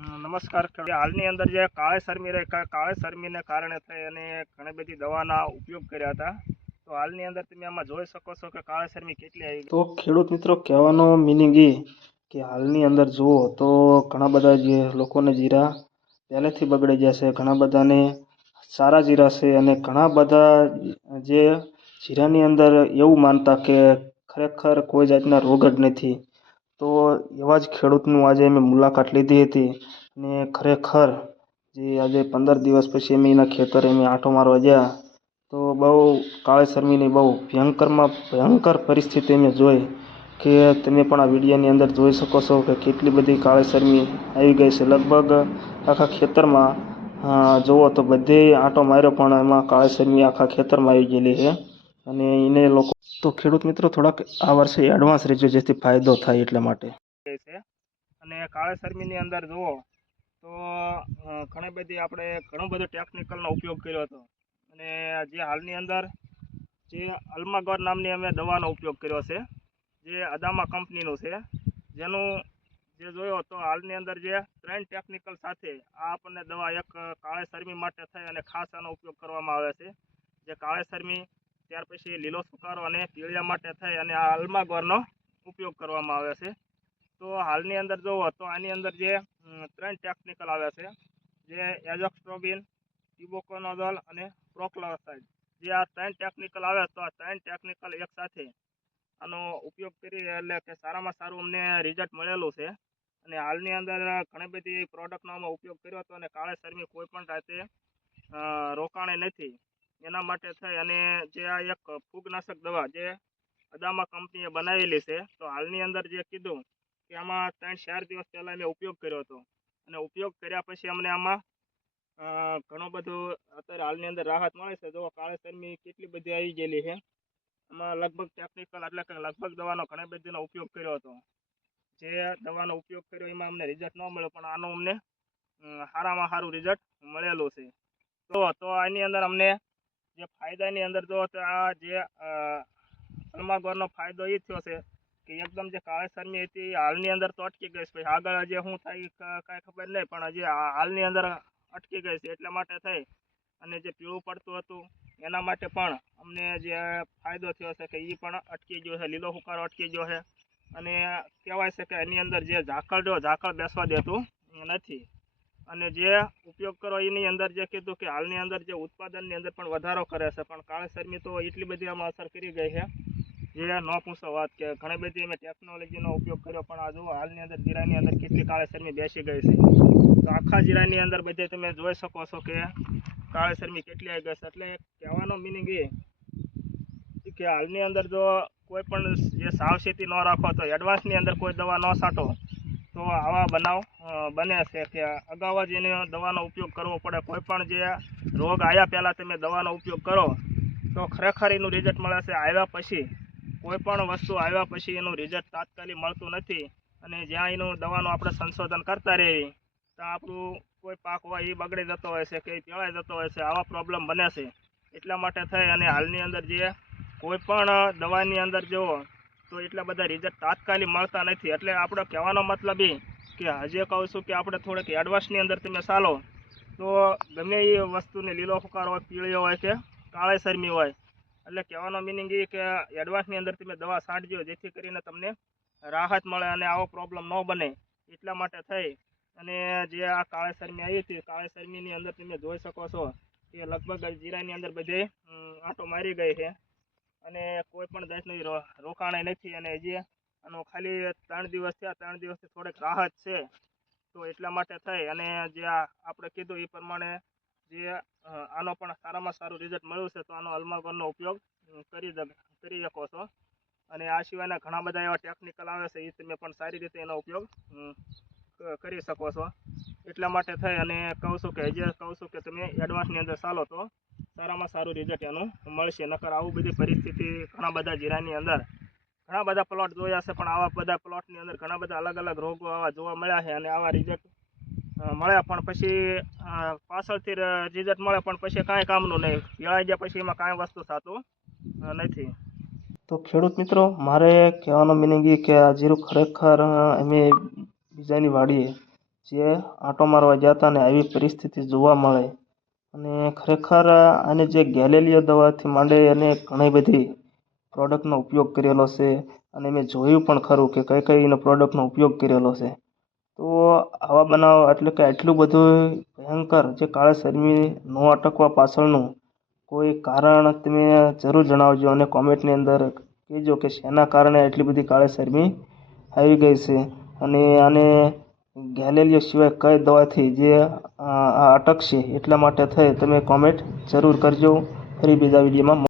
નમસ્કાર હાલની અંદર જે કાળે શરમી રહે કાળે શરમીને કારણે થઈ અને ઘણી બધી દવાના ઉપયોગ કર્યા હતા. તો હાલની અંદર તમે આમાં જોઈ શકો છો કે કાળે શરમી કેટલી આવી તો ખેડૂત મિત્રો, કહેવાનો મિનિંગ એ કે હાલની અંદર જુઓ તો ઘણા બધા જે લોકોને જીરા પહેલેથી બગડી ગયા છે, ઘણા બધાને સારા જીરા છે અને ઘણા બધા જે જીરાની અંદર એવું માનતા કે ખરેખર કોઈ જાતના રોગ જ નથી. તો એવા જ ખેડૂતનું આજે અમે મુલાકાત લીધી હતી ને ખરેખર જે આજે પંદર દિવસ પછી અમે એના ખેતરે અમે આંટો મારવા ગયા, તો બહુ કાળેસરમીની બહુ ભયંકરમાં ભયંકર પરિસ્થિતિ અમે જોઈ કે તમે પણ આ વિડીયોની અંદર જોઈ શકો છો કે કેટલી બધી કાળેસરમી આવી ગઈ છે. લગભગ આખા ખેતરમાં જુઓ તો બધે આંટો માર્યો પણ એમાં કાળેસરમી આખા ખેતરમાં આવી ગયેલી છે અને એને લોકો તો ખેડૂત મિત્રો થોડાક આ વર્ષે એડવાન્સ રહેજો, જેથી ફાયદો થાય એટલા માટે. છે. અને કાળે શરમીની અંદર જુઓ, તો ઘણી બધી આપણે ઘણો બધો ટેકનિકલનો ઉપયોગ કર્યો હતો. અને જે હાલની અંદર, જે અલ્માગોર નામની અમે દવાનો ઉપયોગ કર્યો છે, જે અદામા કંપનીનું છે, જેનું જે જોયો તો હાલની અંદર જે ત્રણ ટેકનિકલ સાથે આ આપણને દવા એક કાળે શરમી માટે થઈ અને ખાસ આનો ઉપયોગ કરવામાં આવે છે. જે કાળે શરમી ત્યાર પછી લીલો સુકારો અને પીળિયા માટે થઈ અને આ અલ્માગોરનો ઉપયોગ કરવામાં આવે છે. તો હાલની અંદર જોવો તો આની અંદર જે ત્રણ ટેકનિકલ આવે છે. જે એઝોક્સ્ટ્રોબિન ઇબોકોનોઝોલ અને પ્રોક્લોસાઇડ જે આ ત્રણ ટેકનિકલ આવે તો આ ત્રણ ટેકનિકલ એક સાથે આનો ઉપયોગ કરી એટલે કે સારામાં સારું અમને રિઝલ્ટ મળેલું છે. અને હાલની અંદર ઘણી બધી પ્રોડક્ટનો અમે ઉપયોગ કર્યો હતો અને કાળે શરમી કોઈ પણ જાતે રોકાણે નથી. એના માટે થઈ અને જે આ એક ફૂગનાશક દવા જે અદામા કંપનીએ બનાવેલી છે, તો હાલની અંદર જે કીધું કે આમાં ત્રણ ચાર દિવસ પહેલાં મેં ઉપયોગ કર્યો હતો. અને ઉપયોગ કર્યા પછી અમને આમાં ઘણો બધું અત્યારે હાલની અંદર રાહત મળે છે. જો કાળેતરમી કેટલી બધી આવી ગયેલી છે. આમાં લગભગ ટેકનિકલ એટલે કે લગભગ દવાનો ઘણી બધીનો ઉપયોગ કર્યો હતો. જે દવાનો ઉપયોગ કર્યો એમાં અમને રિઝલ્ટ ન મળ્યો, પણ આનું અમને સારામાં સારું રિઝલ્ટ મળેલું છે. તો તો આની અંદર અમને જે ફાયદાની અંદર જો આ જે અ, ફાયદો એ થયો છે કે એકદમ જે કાળે શરમી હતી હાલની અંદર તો અટકી ગઈ છે. પછી આગળ જે શું થાય કાંઈ ખબર નહીં પણ હજી હાલની અંદર અટકી ગઈ છે એટલા માટે થઈ. અને જે પીળું પડતું હતું એના માટે પણ અમને જે ફાયદો થયો છે કે એ પણ અટકી ગયો છે. લીલો હુકારો અટકી ગયો છે. અને કહેવાય છે કે એની અંદર જે ઝાકળ જો ઝાકળ બેસવા દેતું નથી. અને જે ઉપયોગ કરો એની અંદર જે કીધું કે હાલની અંદર જે ઉત્પાદનની અંદર પણ વધારો કરે છે, પણ કાળે શરમી તો એટલી બધી આમાં અસર કરી ગઈ છે, જે ન પૂછો વાત કે ઘણી બધી અમે ટેકનોલોજીનો ઉપયોગ કર્યો, પણ આ જુઓ હાલની અંદર જીરાની અંદર કેટલી કાળે શરમી બેસી ગઈ છે. તો આખા જીરાની અંદર બધે તમે જોઈ શકો છો કે કાળસરમી કેટલી આવી ગઈ છે. એટલે કહેવાનો મિનિંગ એ કે હાલની અંદર જો કોઈ પણ જે સાવચેતી ન રાખો તો એડવાન્સની અંદર કોઈ દવા ન છાંટો. તો આવા બનાવ બને છે કે અગાઉ જ એને દવાનો ઉપયોગ કરવો પડે. કોઈ પણ જે રોગ આવ્યા પહેલાં તમે દવાનો ઉપયોગ કરો, તો ખરેખર એનું રિઝલ્ટ મળે છે આવ્યા પછી. કોઈ પણ વસ્તુ આવ્યા પછી એનું રિઝલ્ટ તાત્કાલિક મળતું નથી અને જ્યાં એનું દવાનું આપણે સંશોધન કરતા રહીએ, તો આપણું કોઈ પાક હોય એ બગડી જતો હોય છે કે પીળાઈ જતો હોય છે, આવા પ્રોબ્લેમ બને છે. એટલા માટે થઈ અને હાલની અંદર જે કોઈ પણ દવાની અંદર જુઓ તો એટલા બધા રિઝલ્ટ તાત્કાલિક મળતા નથી. એટલે આપણો કહેવાનો મતલબ એ કે હજી કહું છું કે આપણે થોડેક એડવાન્સની અંદર તમે ચાલો, તો ગમે એ વસ્તુને લીલો ફુકાર હોય, પીળી હોય કે કાળે શરમી હોય, એટલે કહેવાનો મિનિંગ એ કે એડવાન્સની અંદર તમે દવા છાંટજો, જેથી કરીને તમને રાહત મળે અને આવો પ્રોબ્લેમ ન બને. એટલા માટે થઈ. અને જે આ કાળે શરમી આવી હતી, કાળે શરમીની અંદર તમે જોઈ શકો છો કે લગભગ જીરાની અંદર બધે આંટો મારી ગઈ છે. અને કોઈ પણ જાતનું રોકાણે નથી અને જે આનો ખાલી ત્રણ દિવસ થયા, ત્રણ દિવસથી થોડીક રાહત છે, તો એટલા માટે થઈ. અને જે આપણે કીધું એ પ્રમાણે જે આનો પણ સારામાં સારું રિઝલ્ટ મળ્યું છે, તો આનો અલ્માગોનનો ઉપયોગ કરી કરી શકો છો. અને આ સિવાયના ઘણા બધા એવા ટેકનિકલ આવે છે, એ તમે પણ સારી રીતે એનો ઉપયોગ કરી શકો છો. એટલા માટે થઈ અને કહું છું કે હજી કહું છું કે તમે એડવાન્સની અંદર ચાલો તો સારામાં સારું રિઝલ્ટ એનું મળશે. નકર આવું બધી પરિસ્થિતિ ઘણા બધા જીરાની અંદર, ઘણા બધા પ્લોટ જોયા છે, પણ આવા બધા પ્લોટની અંદર ઘણા બધા અલગ અલગ રોગો આવા જોવા મળ્યા છે અને આવા રિઝલ્ટ મળ્યા પણ પછી પાછળથી રિઝલ્ટ મળે પણ પછી કાંઈ કામનું નહીં. પીળાઈ ગયા પછી એમાં કાંઈ વસ્તુ થતું નથી. તો ખેડૂત મિત્રો, મારે કહેવાનો મિનિંગ એ કે આ જીરું ખરેખર અમે બીજાની વાડીએ જે આંટો મારવા ગયા હતા ને આવી પરિસ્થિતિ જોવા મળે. અને ખરેખર આને જે ગેલેલિયો દવાથી માંડી અને ઘણી બધી પ્રોડક્ટનો ઉપયોગ કરેલો છે. અને મેં જોયું પણ ખરું કે કઈ કઈ એનો પ્રોડક્ટનો ઉપયોગ કરેલો છે. તો આવા બનાવ એટલે કે આટલું બધું ભયંકર જે કાળાશરમી ન અટકવા પાછળનું કોઈ કારણ તમે જરૂર જણાવજો અને કોમેન્ટની અંદર કહેજો કે શેના કારણે આટલી બધી કાળાશરમી આવી ગઈ છે. અને આને ગેલેલિયો સિવાય કઈ દવાથી જે આ અટકશે એટલા માટે થઈ તમે કોમેન્ટ જરૂર કરજો. ફરી બીજા વિડીયોમાં